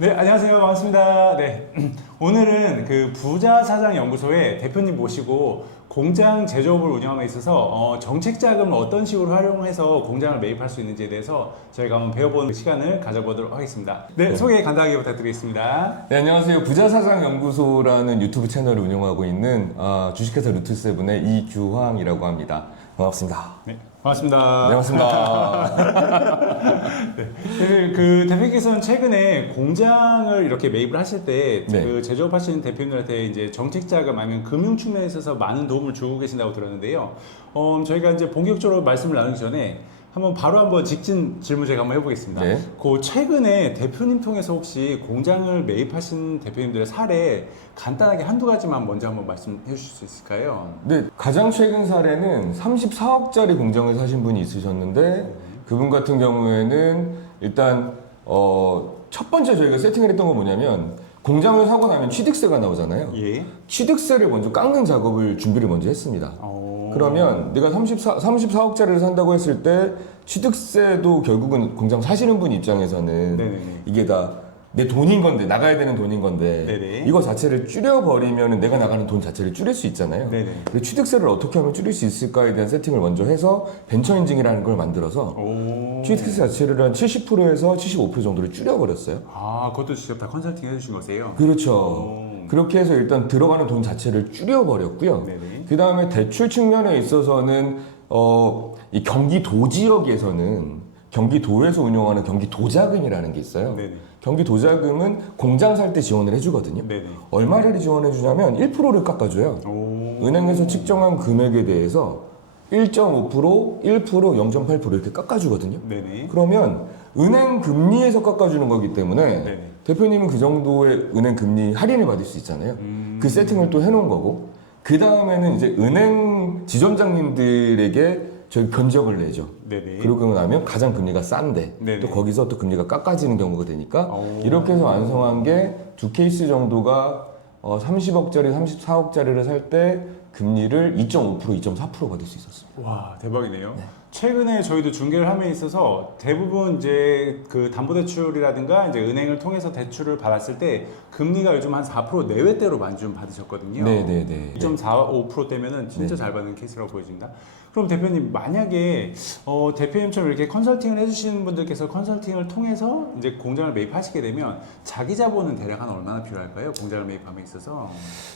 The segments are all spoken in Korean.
네, 안녕하세요. 반갑습니다. 네. 오늘은 그 부자사장연구소의 대표님 모시고 공장 제조업을 운영함에 있어서 정책 자금을 어떤 식으로 활용해서 공장을 매입할 수 있는지에 대해서 저희가 한번 배워보는 시간을 가져보도록 하겠습니다. 네, 소개 간단하게 부탁드리겠습니다. 네, 안녕하세요. 부자사장연구소라는 유튜브 채널을 운영하고 있는 주식회사 루트세븐의 이규황이라고 합니다. 반갑습니다. 네, 반갑습니다. 네, 반갑습니다. 네, 그 대표님께서는 최근에 공장을 이렇게 매입을 하실 때 네. 그 제조업 하시는 대표님들한테 이제 정책 자금 아니면 금융 측면에 있어서 많은 도움을 주고 계신다고 들었는데요. 저희가 이제 본격적으로 말씀을 나누기 전에 한번 직진 질문 제가 한번 해보겠습니다. 네. 그 최근에 대표님 통해서 혹시 공장을 매입하신 대표님들의 사례 간단하게 한두 가지만 먼저 한번 말씀해 주실 수 있을까요? 네, 가장 최근 사례는 34억짜리 공장을 사신 분이 있으셨는데 그분 같은 경우에는 일단 첫 번째 저희가 세팅을 했던 건 뭐냐면 공장을 사고 나면 취득세가 나오잖아요. 예. 취득세를 먼저 깎는 작업을 준비를 먼저 했습니다. 그러면 내가 34억짜리를 산다고 했을 때 취득세도 결국은 공장 사시는 분 입장에서는 네네네. 이게 다 내 돈인 건데 나가야 되는 돈인 건데 네네. 이거 자체를 줄여버리면 내가 나가는 돈 자체를 줄일 수 있잖아요. 네네. 근데 취득세를 어떻게 하면 줄일 수 있을까에 대한 세팅을 먼저 해서 벤처 인증이라는 걸 만들어서 취득세 자체를 한 70%에서 75% 정도를 줄여버렸어요. 아, 그것도 직접 다 컨설팅 해주신 거세요? 그렇죠. 그렇게 해서 일단 들어가는 돈 자체를 줄여버렸고요. 네네. 그 다음에 대출 측면에 있어서는 이 경기도 지역에서는 경기도에서 운영하는 경기도자금이라는 게 있어요. 네네. 경기도자금은 공장 살 때 지원을 해주거든요. 네네. 얼마를 지원해주냐면 1%를 깎아줘요. 은행에서 측정한 금액에 대해서 1.5%, 1%, 0.8% 이렇게 깎아주거든요. 네네. 그러면 은행 금리에서 깎아주는 거기 때문에 네네. 대표님은 그 정도의 은행 금리 할인을 받을 수 있잖아요. 그 세팅을 또 해놓은 거고 그 다음에는 이제 은행 지점장님들에게 저희 견적을 내죠. 네네. 그러고 나면 가장 금리가 싼데 네네. 또 거기서 또 금리가 깎아지는 경우가 되니까 이렇게 해서 완성한 게 두 케이스 정도가 30억짜리, 34억짜리를 살 때 금리를 2.5%, 2.4% 받을 수 있었습니다. 와, 대박이네요. 최근에 저희도 중개를 함에 있어서 대부분 이제 그 담보대출이라든가 이제 은행을 통해서 대출을 받았을 때 금리가 요즘 한 4% 내외대로 많이 좀 받으셨거든요. 네네네. 2.45%대면은 진짜 잘 받는 케이스라고 보여진다. 그럼 대표님 만약에 대표님처럼 이렇게 컨설팅을 해주시는 분들께서 컨설팅을 통해서 이제 공장을 매입하시게 되면 자기 자본은 대략 한 얼마나 필요할까요? 공장을 매입함에 있어서.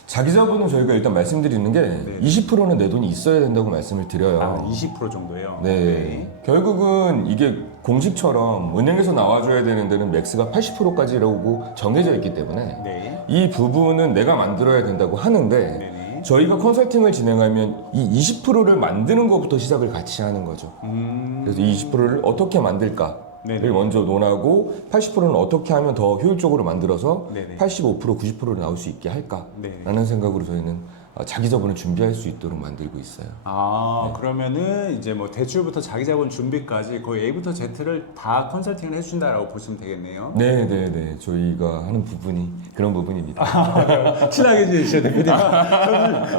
자기 자본은 저희가 일단 말씀드리는 게 20%는 내 돈이 있어야 된다고 말씀을 드려요. 아, 20% 정도예요. 네. 결국은 이게 공식처럼 은행에서 나와줘야 되는 데는 맥스가 80%까지라고 정해져 있기 때문에 네. 이 부분은 내가 만들어야 된다고 하는데 네네. 저희가 컨설팅을 진행하면 이 20%를 만드는 것부터 시작을 같이 하는 거죠. 그래서 이 20%를 어떻게 만들까를 네네. 먼저 논하고 80%는 어떻게 하면 더 효율적으로 만들어서 네네. 85%, 90%를 나올 수 있게 할까라는 네네. 생각으로 저희는 자기 자본을 준비할 수 있도록 만들고 있어요. 아, 그러면은 이제 뭐 대출부터 자기 자본 준비까지 거의 A부터 Z를 다 컨설팅을 해준다라고 보시면 되겠네요. 네네네. 저희가 하는 부분이 그런 부분입니다. 친하게 지내시죠, 대표님.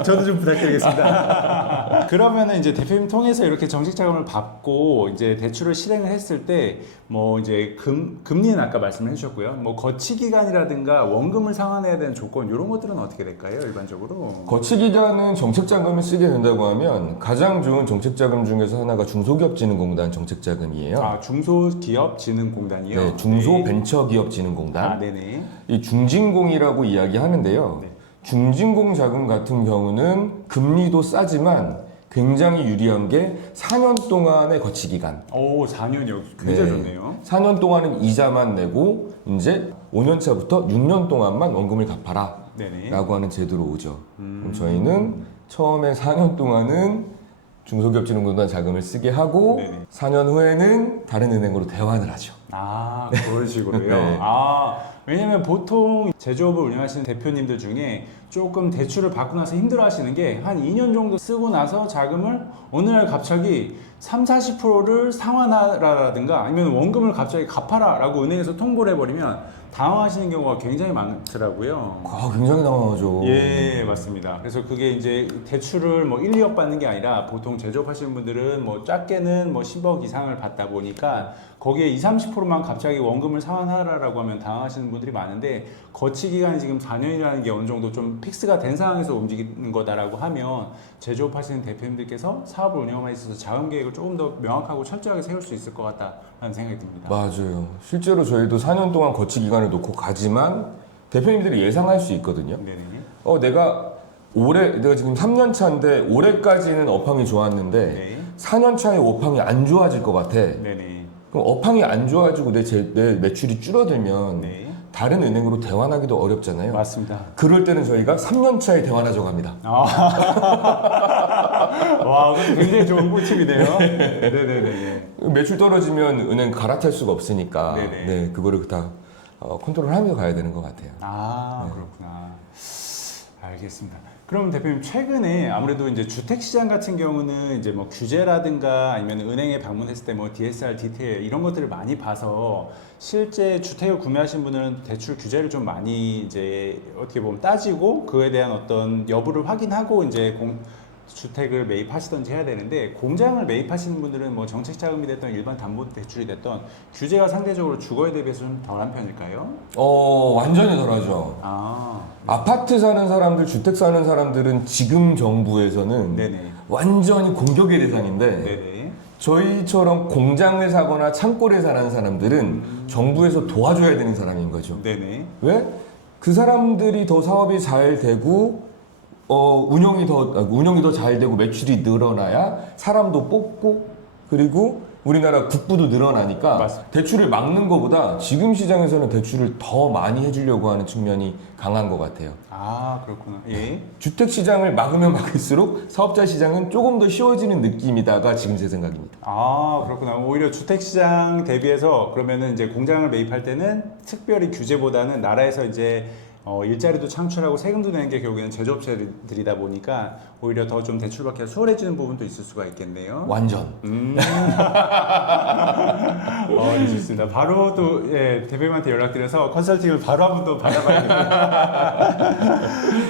저도 좀 부탁드리겠습니다. 그러면은 이제 대표님 통해서 이렇게 정식 자금을 받고 이제 대출을 실행을 했을 때 뭐 이제 금리는 아까 말씀해 주셨고요. 뭐 거치 기간이라든가 원금을 상환해야 되는 조건 이런 것들은 어떻게 될까요, 일반적으로? 거치 기간은 정책 자금을 쓰게 된다고 하면 가장 좋은 정책 자금 중에서 하나가 중소기업진흥공단 정책 자금이에요. 아, 중소기업진흥공단이요? 네, 중소벤처기업진흥공단. 아, 네네. 이 중진공이라고 이야기하는데요. 네. 중진공 자금 같은 경우는 금리도 싸지만 굉장히 유리한 게 4년 동안의 거치 기간. 오, 4년이요. 굉장히 좋네요. 4년 동안은 이자만 내고 이제 5년 차부터 6년 동안만 원금을 갚아라. 네네. 라고 하는 제도로 오죠. 그럼 저희는 처음에 4년 동안은 중소기업진흥공단 자금을 쓰게 하고 네네. 4년 후에는 다른 은행으로 대환을 하죠. 아, 그런 식으로요? 네. 아, 왜냐면 보통 제조업을 운영하시는 대표님들 중에 조금 대출을 받고 나서 힘들어 하시는 게 한 2년 정도 쓰고 나서 자금을 어느 날 갑자기 30, 40%를 상환하라라든가 아니면 원금을 갑자기 갚아라 라고 은행에서 통보를 해버리면 당황하시는 경우가 굉장히 많더라고요. 굉장히 당황하죠. 예, 맞습니다. 그래서 그게 이제 대출을 뭐 1, 2억 받는 게 아니라 보통 제조업하시는 분들은 뭐 작게는 뭐 10억 이상을 받다 보니까 거기에 20, 30%만 갑자기 원금을 상환하라라고 하면 당황하시는 분들이 많은데 거치 기간이 지금 4년이라는 게 어느 정도 좀 픽스가 된 상황에서 움직이는 거다라고 하면 제조업하시는 대표님들께서 사업을 운영함에 있어서 자금 계획을 조금 더 명확하고 철저하게 세울 수 있을 것 같다라는 생각이 듭니다. 맞아요. 실제로 저희도 4년 동안 거치 기간을 놓고 가지만 대표님들이 예상할 수 있거든요. 네네. 내가 지금 3년 차인데 올해까지는 업황이 좋았는데 네. 4년 차에 업황이 안 좋아질 것 같아. 네네. 그럼 업황이 안 좋아지고 내 매출이 줄어들면 네. 다른 은행으로 대환하기도 어렵잖아요. 맞습니다. 그럴 때는 저희가 3년 차에 대환하자고 합니다. 와, 그건 굉장히 좋은 꿀팁이네요. 네네네. 매출 떨어지면 은행 갈아탈 수가 없으니까 네네. 네, 그거를 다 컨트롤하면서 가야 되는 것 같아요. 아, 그렇구나. 알겠습니다. 그럼 대표님 최근에 아무래도 이제 주택 시장 같은 경우는 이제 뭐 규제라든가 아니면 은행에 방문했을 때 뭐 DSR, 디테일 이런 것들을 많이 봐서 실제 주택을 구매하신 분들은 대출 규제를 좀 많이 이제 어떻게 보면 따지고 그에 대한 어떤 여부를 확인하고 이제 주택을 매입하시던지 해야 되는데 공장을 매입하시는 분들은 뭐 정책 자금이 됐던 일반 담보 대출이 됐던 규제가 상대적으로 주거에 대비해서 좀 덜한 편일까요? 완전히 덜하죠. 아파트 사는 사람들, 주택 사는 사람들은 지금 정부에서는 네네. 완전히 공격의 대상인데 네네. 저희처럼 공장을 사거나 창고를 사는 사람들은 정부에서 도와줘야 되는 사람인 거죠. 네네. 왜? 그 사람들이 더 사업이 잘 되고 운영이 더 잘 되고 매출이 늘어나야 사람도 뽑고 그리고 우리나라 국부도 늘어나니까 맞습니다. 대출을 막는 것보다 지금 시장에서는 대출을 더 많이 해주려고 하는 측면이 강한 것 같아요. 아, 그렇구나. 예. 주택 시장을 막으면 막을수록 사업자 시장은 조금 더 쉬워지는 느낌이다가 지금 제 생각입니다. 아, 그렇구나. 오히려 주택 시장 대비해서 그러면은 이제 공장을 매입할 때는 특별히 규제보다는 나라에서 이제 일자리도 창출하고 세금도 내는 게 결국에는 제조업체들이다 보니까 오히려 더 좀 대출받기가 수월해지는 부분도 있을 수가 있겠네요. 완전. 네, 좋습니다. 바로 또 예, 대표님한테 연락드려서 컨설팅을 바로 한번 또 받아봐야겠네요.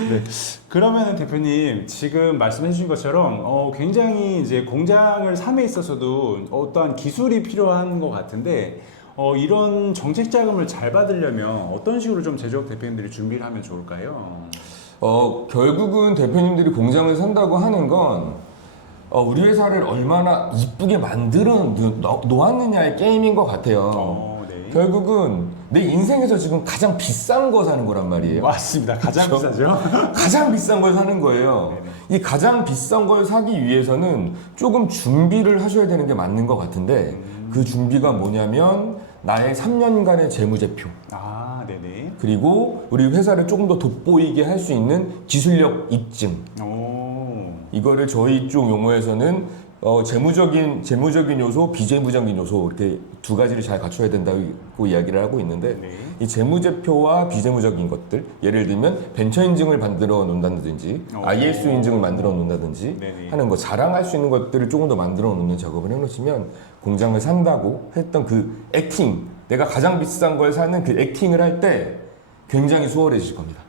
네. 그러면은 대표님 지금 말씀해 주신 것처럼 굉장히 이제 공장을 삼에 있어서도 어떠한 기술이 필요한 것 같은데 이런 정책 자금을 잘 받으려면 어떤 식으로 좀 제조업 대표님들이 준비를 하면 좋을까요? 결국은 대표님들이 공장을 산다고 하는 건 우리 회사를 얼마나 이쁘게 만들어 놓았느냐의 게임인 것 같아요. 네. 결국은 내 인생에서 지금 가장 비싼 거 사는 거란 말이에요. 맞습니다. 가장 그렇죠? 비싸죠? 가장 비싼 걸 사는 거예요. 네네. 이 가장 비싼 걸 사기 위해서는 조금 준비를 하셔야 되는 게 맞는 것 같은데 그 준비가 뭐냐면 나의 3년간의 재무제표 아, 네네. 그리고 우리 회사를 조금 더 돋보이게 할 수 있는 기술력 입증. 이거를 저희 쪽 용어에서는 재무적인 요소, 비재무적인 요소 이렇게 두 가지를 잘 갖춰야 된다고 이야기를 하고 있는데 네. 이 재무제표와 비재무적인 것들 예를 들면 벤처 인증을 만들어 놓는다든지 ISO 인증을 만들어 놓는다든지 네네. 하는 거 자랑할 수 있는 것들을 조금 더 만들어 놓는 작업을 해놓으시면 공장을 산다고 했던 그 액팅 내가 가장 비싼 걸 사는 그 액팅을 할 때 굉장히 수월해질 겁니다.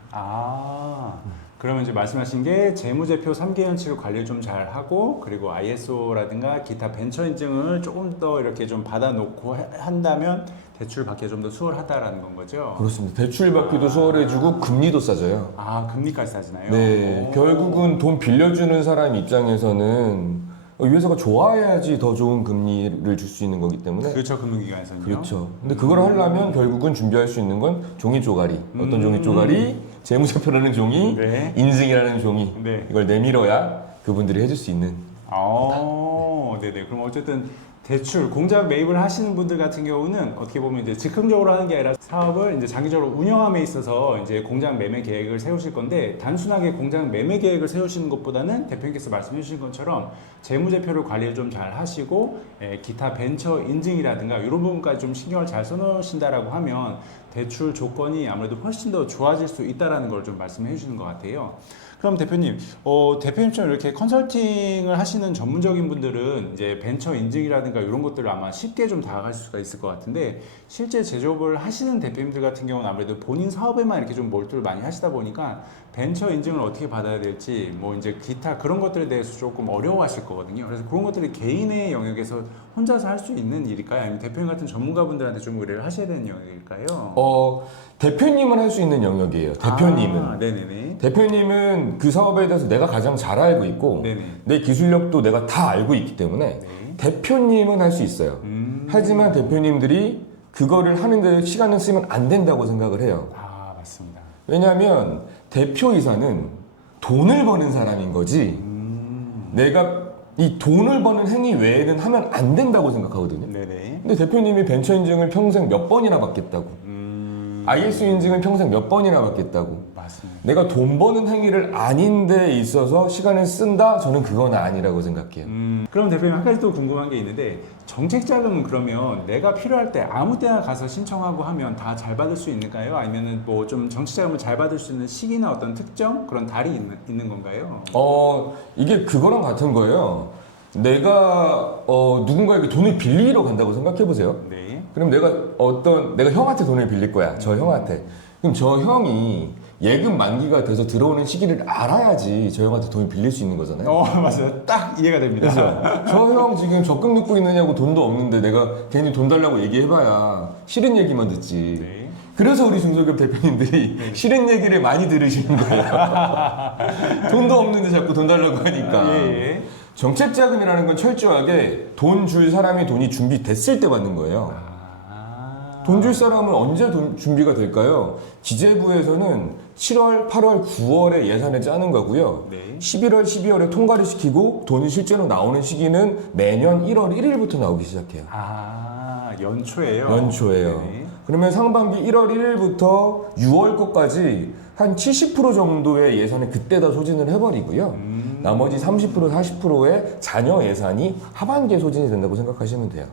그러면 이제 말씀하신 게 재무제표 3개년치를 관리를 좀 잘 하고 그리고 ISO라든가 기타 벤처 인증을 조금 더 이렇게 좀 받아놓고 한다면 대출 받기가 좀 더 수월하다라는 건 거죠? 그렇습니다. 대출 받기도 수월해지고 금리도 싸져요. 아, 금리까지 싸지나요? 네, 결국은 돈 빌려주는 사람 입장에서는 이 회사가 좋아야지 더 좋은 금리를 줄 수 있는 거기 때문에 그렇죠, 금융기관에서는요. 그렇죠. 근데 그걸 하려면 결국은 준비할 수 있는 건 종이 쪼가리. 어떤 종이 쪼가리? 재무제표라는 종이, 네. 인증이라는 종이. 네. 이걸 내밀어야 그분들이 해줄 수 있는. 네네. 그럼 어쨌든 대출, 공장 매입을 하시는 분들 같은 경우는 어떻게 보면 이제 즉흥적으로 하는 게 아니라 사업을 이제 장기적으로 운영함에 있어서 이제 공장 매매 계획을 세우실 건데 단순하게 공장 매매 계획을 세우시는 것보다는 대표님께서 말씀해 주신 것처럼 재무제표를 관리를 좀 잘 하시고 기타 벤처 인증이라든가 이런 부분까지 좀 신경을 잘 써놓으신다라고 하면 대출 조건이 아무래도 훨씬 더 좋아질 수 있다라는 걸 좀 말씀해 주시는 것 같아요. 그럼 대표님, 대표님처럼 이렇게 컨설팅을 하시는 전문적인 분들은 이제 벤처 인증이라든가 이런 것들을 아마 쉽게 좀 다가가실 수가 있을 것 같은데, 실제 제조업을 하시는 대표님들 같은 경우는 아무래도 본인 사업에만 이렇게 좀 몰두를 많이 하시다 보니까 벤처 인증을 어떻게 받아야 될지, 뭐 이제 기타 그런 것들에 대해서 조금 어려워하실 거거든요. 그래서 그런 것들이 개인의 영역에서 혼자서 할 수 있는 일일까요? 아니면 대표님 같은 전문가분들한테 좀 의뢰를 하셔야 되는 영역일까요? 대표님은 할 수 있는 영역이에요. 대표님은. 네네네. 대표님은 그 사업에 대해서 내가 가장 잘 알고 있고 네네. 내 기술력도 내가 다 알고 있기 때문에 네. 대표님은 할 수 있어요. 하지만 대표님들이 그거를 하는데 시간을 쓰면 안 된다고 생각을 해요. 맞습니다. 왜냐하면 대표이사는 돈을 버는 사람인 거지 내가 이 돈을 버는 행위 외에는 하면 안 된다고 생각하거든요. 네네. 근데 대표님이 벤처 인증을 평생 몇 번이나 받겠다고 ISO 인증을 평생 몇 번이나 받겠다고 맞습니다. 내가 돈 버는 행위를 아닌 데 있어서 시간을 쓴다? 저는 그건 아니라고 생각해요. 그럼 대표님 한 가지 또 궁금한 게 있는데, 정책 자금은 그러면 내가 필요할 때 아무 때나 가서 신청하고 하면 다 잘 받을 수 있는가요? 아니면은 뭐 좀 정책 자금을 잘 받을 수 있는 시기나 어떤 특정 그런 달이 있는 건가요? 이게 그거랑 같은 거예요. 내가 누군가에게 돈을 빌리러 간다고 생각해 보세요. 네. 그럼 내가 형한테 돈을 빌릴 거야. 저 형한테. 그럼 저 형이 예금 만기가 돼서 들어오는 시기를 알아야지 저 형한테 돈을 빌릴 수 있는 거잖아요. 맞아요. 딱 이해가 됩니다. 그래서 저 형 지금 적금 넣고 있느냐고 돈도 없는데 내가 괜히 돈 달라고 얘기해봐야 싫은 얘기만 듣지. 네. 그래서 우리 중소기업 대표님들이 싫은 얘기를 많이 들으시는 거예요. 돈도 없는데 자꾸 돈 달라고 하니까. 예. 정책 자금이라는 건 철저하게 돈 줄 사람이 돈이 준비됐을 때 받는 거예요. 돈 줄 사람은 언제 준비가 될까요? 기재부에서는 7월, 8월, 9월에 예산을 짜는 거고요. 네. 11월, 12월에 통과를 시키고 돈이 실제로 나오는 시기는 매년 1월 1일부터 나오기 시작해요. 연초예요. 연초예요. 네. 그러면 상반기 1월 1일부터 6월 거까지 한 70% 정도의 예산을 그때 다 소진을 해버리고요. 나머지 30%, 40%의 잔여 예산이 하반기에 소진이 된다고 생각하시면 돼요.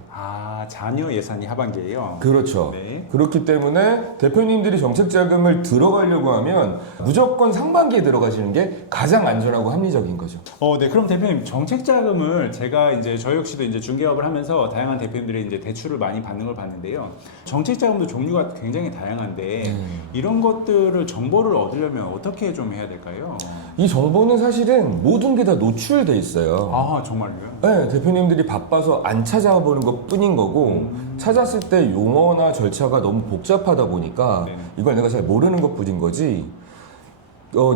잔여 예산이 하반기예요. 그렇죠. 네. 그렇기 때문에 대표님들이 정책 자금을 들어가려고 하면 무조건 상반기에 들어가시는 게 가장 안전하고 합리적인 거죠. 네. 그럼 대표님, 정책 자금을 제가 이제 저 역시도 이제 중개업을 하면서 다양한 대표님들이 이제 대출을 많이 받는 걸 봤는데요. 정책 자금도 종류가 굉장히 다양한데 이런 것들을 정보를 얻으려면 어떻게 좀 해야 될까요? 이 정보는 사실은 모든 게 다 노출돼 있어요. 정말요? 네, 대표님들이 바빠서 안 찾아보는 것 뿐인 거고 찾았을 때 용어나 절차가 너무 복잡하다 보니까 네. 이걸 내가 잘 모르는 것 뿐인 거지.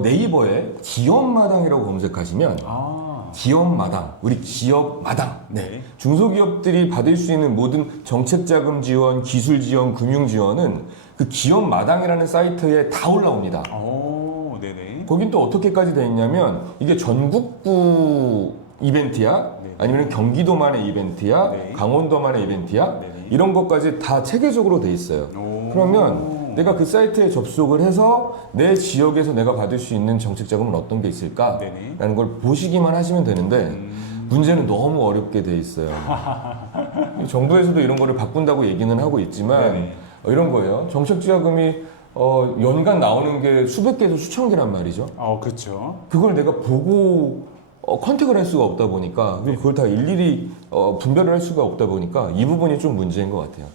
네이버에 기업마당이라고 검색하시면 기업마당, 우리 기업마당. 네. 중소기업들이 받을 수 있는 모든 정책자금 지원, 기술 지원, 금융 지원은 그 기업마당이라는 사이트에 다 올라옵니다. 네네. 거긴 또 어떻게까지 돼 있냐면 이게 전국구 이벤트야? 네. 아니면 경기도만의 이벤트야? 네. 강원도만의 이벤트야? 네네. 이런 것까지 다 체계적으로 돼 있어요. 그러면 내가 그 사이트에 접속을 해서 내 지역에서 내가 받을 수 있는 정책 자금은 어떤 게 있을까? 네네. 라는 걸 보시기만 하시면 되는데 문제는 너무 어렵게 돼 있어요. 정부에서도 이런 거를 바꾼다고 얘기는 하고 있지만 네네. 이런 거예요. 정책 자금이 연간 나오는 게 수백 개에서 수천 개란 말이죠. 그렇죠. 그걸 내가 보고 컨택을 할 수가 없다 보니까 그걸 다 일일이 분별을 할 수가 없다 보니까 이 부분이 좀 문제인 것 같아요.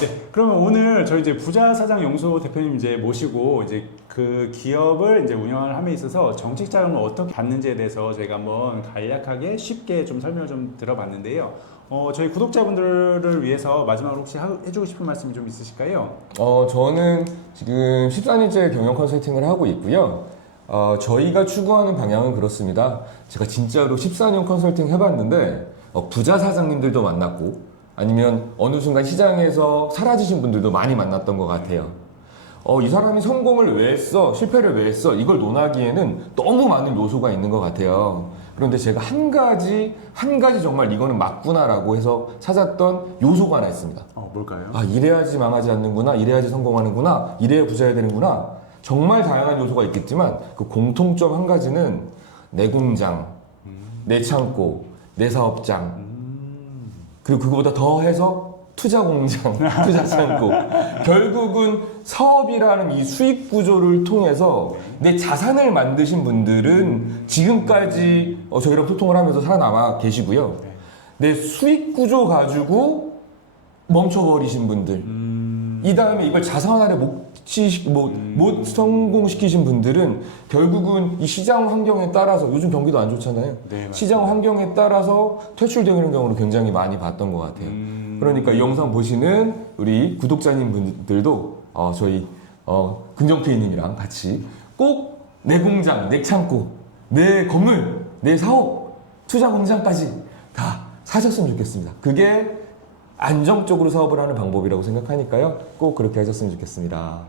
네. 그러면 오늘 저희 이제 부자사장 용소 대표님 이제 모시고 이제 그 기업을 이제 운영을 함에 있어서 정책 자금을 어떻게 받는지에 대해서 저희가 한번 간략하게 쉽게 좀 설명을 좀 들어봤는데요. 저희 구독자분들을 위해서 마지막으로 혹시 해주고 싶은 말씀이 좀 있으실까요? 저는 지금 14년째 경영 컨설팅을 하고 있고요. 저희가 추구하는 방향은 그렇습니다. 제가 진짜로 14년 컨설팅 해봤는데 부자 사장님들도 만났고 아니면 어느 순간 시장에서 사라지신 분들도 많이 만났던 것 같아요. 이 사람이 성공을 왜 했어? 실패를 왜 했어? 이걸 논하기에는 너무 많은 요소가 있는 것 같아요. 그런데 제가 한 가지 정말 이거는 맞구나라고 해서 찾았던 요소가 하나 있습니다. 뭘까요? 이래야지 망하지 않는구나, 이래야지 성공하는구나, 이래야 부자야 되는구나. 정말 다양한 요소가 있겠지만 그 공통점 한 가지는 내 공장, 내 창고, 내 사업장 그리고 그거보다 더 해서 투자 공장, 투자 창고. 결국은 사업이라는 이 수익 구조를 통해서 내 자산을 만드신 분들은 지금까지 저희랑 소통을 하면서 살아남아 계시고요. 내 수익 구조 가지고 멈춰버리신 분들. 이 다음에 이걸 자산화를 못 성공시키신 분들은 결국은 이 시장 환경에 따라서 요즘 경기도 안 좋잖아요. 네, 시장 환경에 따라서 퇴출되는 경우를 굉장히 많이 봤던 것 같아요. 그러니까 이 영상 보시는 우리 구독자님 분들도 저희 긍정페이님이랑 같이 꼭 내 공장, 내 창고, 내 건물, 내 사업, 투자 공장까지 다 사셨으면 좋겠습니다. 그게 안정적으로 사업을 하는 방법이라고 생각하니까요. 꼭 그렇게 하셨으면 좋겠습니다.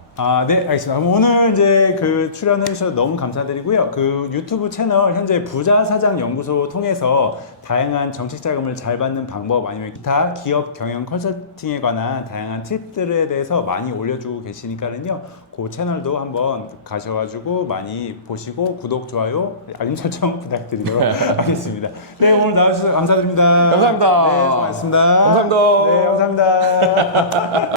네, 알겠습니다. 그럼 오늘 이제 그 출연해 주셔서 너무 감사드리고요. 그 유튜브 채널 현재 부자사장 연구소 통해서 다양한 정책 자금을 잘 받는 방법 아니면 기타 기업 경영 컨설팅에 관한 다양한 팁들에 대해서 많이 올려주고 계시니까는요. 그 채널도 한번 가셔가지고 많이 보시고 구독, 좋아요, 알림 설정 부탁드리도록 하겠습니다. 네, 오늘 나와주셔서 감사드립니다. 감사합니다. 네, 수고하셨습니다. 감사합니다. 네, 감사합니다.